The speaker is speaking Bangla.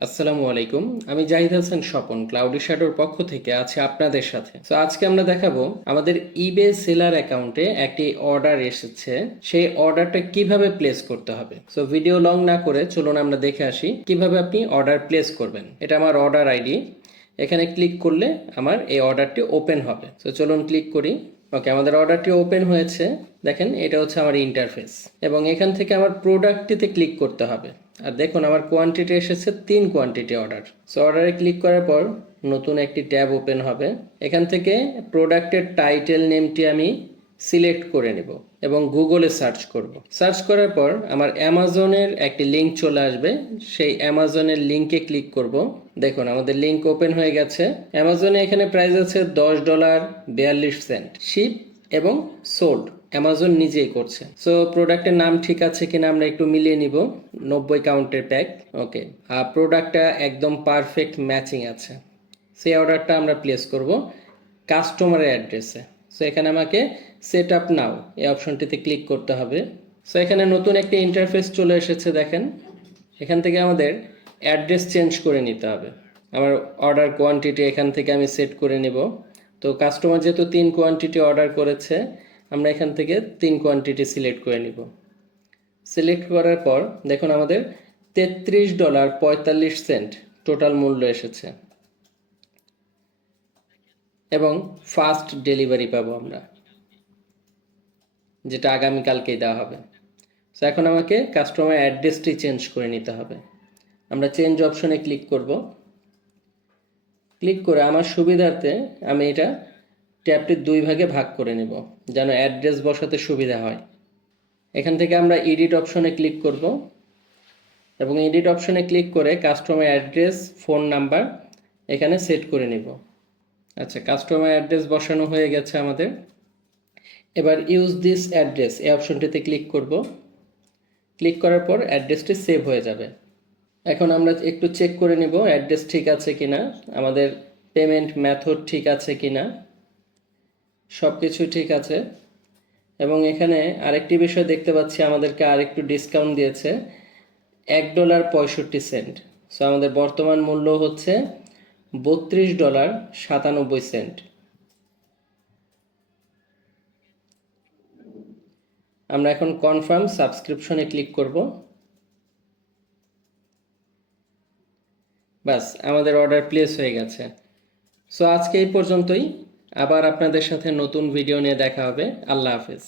আসসালামু আলাইকুম। আমি জাহিদ হাসান স্বপন ক্লাউডি শ্যাডোর পক্ষ থেকে আছি আপনাদের সাথে। তো আজকে আমরা দেখাবো আমাদের ইবে সেলার অ্যাকাউন্টে একটি অর্ডার এসেছে, সেই অর্ডারটা কিভাবে প্লেস করতে হবে। সো ভিডিও লং না করে চলুন আমরা দেখে আসি কিভাবে আপনি অর্ডার প্লেস করবেন। এটা আমার অর্ডার আইডি। এখানে ক্লিক করলে আমার এই অর্ডারটি ওপেন হবে। সো চলুন ক্লিক করি। ওকে, আমাদের অর্ডারটি ওপেন হয়েছে। দেখেন, এটা হচ্ছে আমার ইন্টারফেস এবং এখান থেকে আমার প্রোডাক্টটিতে ক্লিক করতে হবে। আর দেখুন, আমার কোয়ান্টিটি এসেছে 3 কোয়ান্টিটি অর্ডার। সো অর্ডারে ক্লিক করার পর নতুন একটি ট্যাব ওপেন হবে। এখান থেকে প্রোডাক্টের টাইটেল নেমটি আমি সিলেক্ট করে নেব এবং গুগলে সার্চ করব। সার্চ করার পর আমার অ্যামাজনের একটি লিঙ্ক চলে আসবে, সেই অ্যামাজনের লিঙ্কে ক্লিক করব। দেখুন, আমাদের লিঙ্ক ওপেন হয়ে গেছে। অ্যামাজনে এখানে প্রাইস আছে $10.42। শিপ এবং সোল্ড অ্যামাজন নিজেই করছে। সো প্রোডাক্টের নাম ঠিক আছে কিনা আমরা একটু মিলিয়ে নিব। 90 কাউন্টের প্যাক। ওকে, আর প্রোডাক্টটা একদম পারফেক্ট ম্যাচিং আছে। সেই অর্ডারটা আমরা প্লেস করব কাস্টমারের অ্যাড্রেসে। সো এখানে আমাকে সেট আপ নাও এই অপশনটিতে ক্লিক করতে হবে। সো এখানে নতুন একটি ইন্টারফেস চলে এসেছে। দেখেন, এখান থেকে আমাদের অ্যাড্রেস চেঞ্জ করে নিতে হবে। আমার অর্ডার কোয়ান্টিটি এখান থেকে আমি সেট করে নেব। তো কাস্টমার যেহেতু 3 কোয়ান্টিটি অর্ডার করেছে, আমরা এখান থেকে 3 কোয়ান্টিটি সিলেক্ট করে নিব। সিলেক্ট করার পর দেখুন, আমাদের $33.45 টোটাল মূল্য এসেছে এবং ফাস্ট ডেলিভারি পাবো আমরা, যেটা আগামীকালকেই দেওয়া হবে। সো এখন আমাকে কাস্টমার অ্যাড্রেসটি চেঞ্জ করে নিতে হবে। আমরা চেঞ্জ অপশনে ক্লিক করব। ক্লিক করে আমার সুবিধার্থে আমি এটা ট্যাবটি 2 ভাগে ভাগ করে নেব, যেন অ্যাড্রেস বসাতে সুবিধা হয়। এখান থেকে আমরা এডিট অপশনে ক্লিক করব এবং এডিট অপশনে ক্লিক করে কাস্টমার অ্যাড্রেস, ফোন নাম্বার এখানে সেট করে নেব। আচ্ছা, কাস্টমার অ্যাড্রেস বসানো হয়ে গেছে আমাদের। এবার ইউজ দিস অ্যাড্রেস এই অপশনটিতে ক্লিক করব। ক্লিক করার পর অ্যাড্রেসটি সেভ হয়ে যাবে। এখন আমরা একটু চেক করে নিব অ্যাড্রেস ঠিক আছে কিনা, আমাদের পেমেন্ট মেথড ঠিক আছে কিনা। সব কিছু ঠিক আছে। এবং এখানে আরেকটি বিষয় দেখতে পাচ্ছি, আমাদেরকে আরেকটু ডিসকাউন্ট দিয়েছে $1.65। সো আমাদের বর্তমান মূল্য হচ্ছে $32.97। আমরা এখন কনফার্ম সাবস্ক্রিপশনে ক্লিক করব। বাস, আমাদের অর্ডার প্লেস হয়ে গেছে। সো আজকে এই পর্যন্তই। আবার আপনাদের সাথে নতুন ভিডিও নিয়ে দেখা হবে। আল্লাহ হাফেজ।